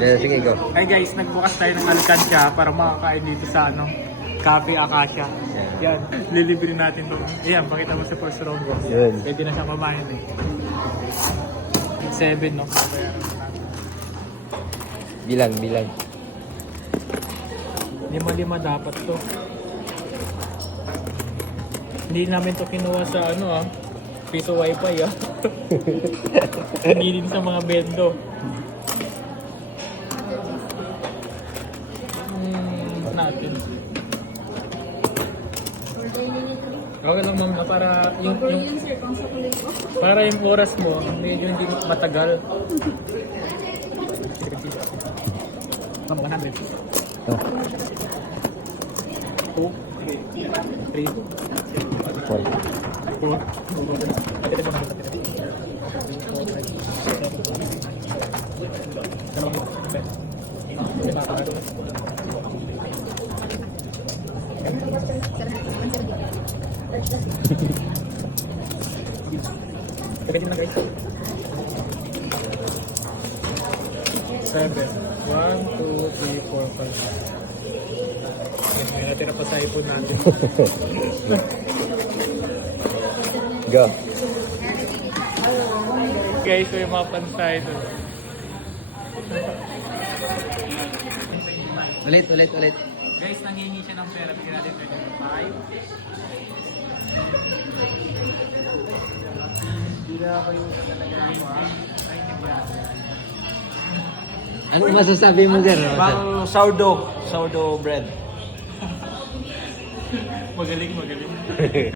Yeah, sige, go. Hey guys, nagbukas tayo ng alkansya para makakain dito sa Cafe Acacia. Yan, lilibre natin to. Ayan, pakita mo sa first round boss. Yun. Pwede na siya kumain eh. 7, no? Babayaran na natin. Bilang. 5 dapat to. Hindi namin to kinuha sa piso wifi Hindi din sa mga bendo. Natin. Okay lang ma'am, para yung para yung oras mo, medyo hindi matagal. Ma'am, 100. 2, 3, 4. Seven. 1, 2, 3, 4, 5. May natira pa sa ipon natin. Go. Guys, may mga pansay doon. Ulit. Guys, nangingi siya ng pera. Bigyan natin 25. Hindi na kayo sa talaga ako. Ay, hindi ba? Ano masasabi mo, sir? Pang sourdough bread. Magaling.